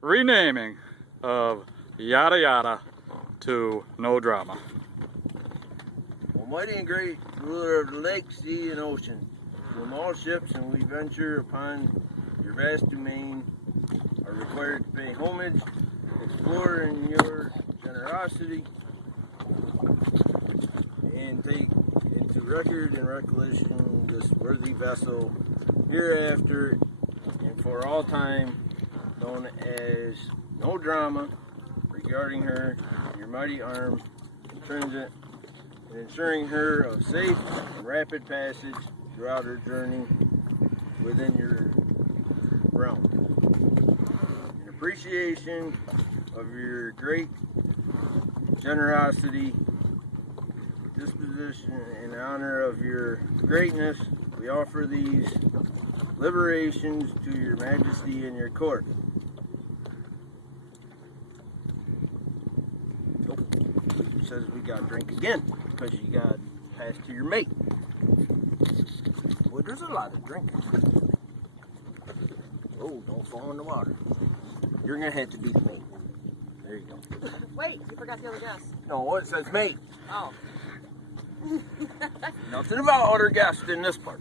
renaming of Yada Yada to No Drama. Almighty and great ruler of the lake, sea, and ocean, to whom all ships and we venture upon your vast domain are required to pay homage, explore in your generosity, and take into record and recollection this worthy vessel hereafter and for all time known as No Drama, regarding her in your mighty arm in transit and ensuring her of safe and rapid passage throughout her journey within your realm. In appreciation of your great generosity, disposition, and honor of your greatness, we offer these liberations to your majesty and your court. It says we got to drink again because you got to pass to your mate. Well, there's a lot of drinking. Oh, don't fall in the water. You're going to have to be the mate. There you go. Wait, you forgot the other guest. No, it says mate. Oh. Nothing about other guests in this part.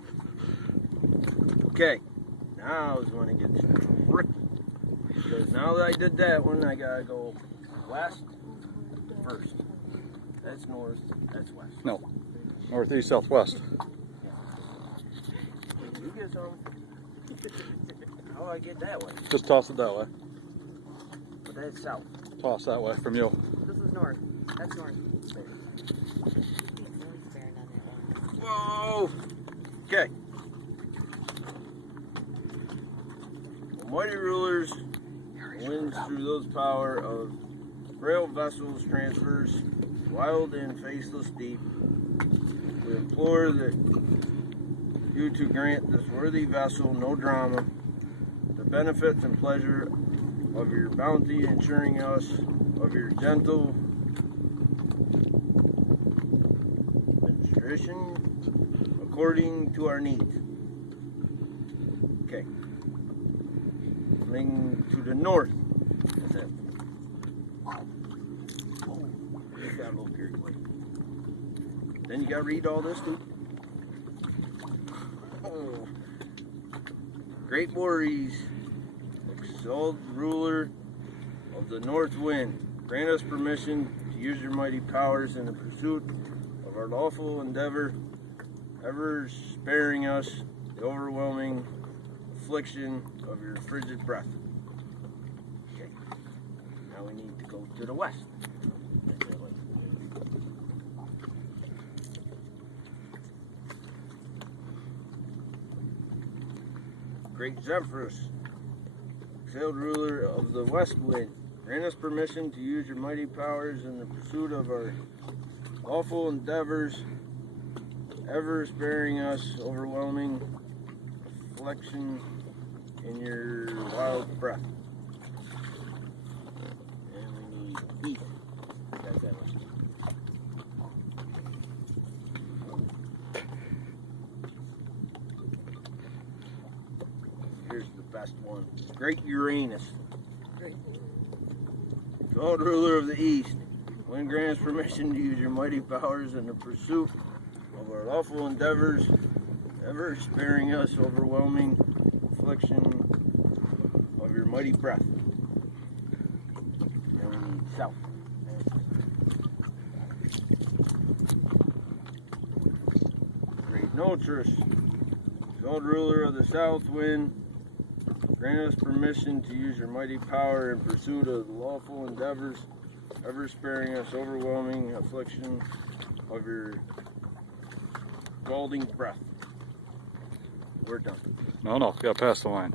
Okay, now is when it gets tricky. Because now that I did that one, I gotta go west first. That's north, that's west. No, northeast, southwest. You get some. How do I get that way? Just toss it that way. But that's south. Toss that way from you. This is north. That's north. Whoa! Okay. Almighty rulers wins through those power of frail vessels transfers wild and faceless deep. We implore that you to grant this worthy vessel No Drama the benefits and pleasure of your bounty, ensuring us of your gentle administration according to our needs. Okay. Coming to the north. What's that? Oh, just got a little carried away. Then you gotta read all this too. Oh. Great Boreas, exalted ruler of the north wind, grant us permission to use your mighty powers in the pursuit of our lawful endeavor, ever sparing us the overwhelming affliction of your frigid breath. Okay, now we need to go to the west. Great Zephyrus, exalted ruler of the west wind, grant us permission to use your mighty powers in the pursuit of our lawful endeavors, ever sparing us overwhelming affliction in your wild breath. And we need beef. Got that one. Here's the best one. Great Uranus. God ruler of the east, when grants permission to use your mighty powers in the pursuit of our lawful endeavors, ever sparing us overwhelming affliction of your mighty breath. And we need south. Great Notress, God ruler of the south wind, grant us permission to use your mighty power in pursuit of the lawful endeavors, ever sparing us overwhelming affliction of your scalding breath. We're done. No, gotta pass the line.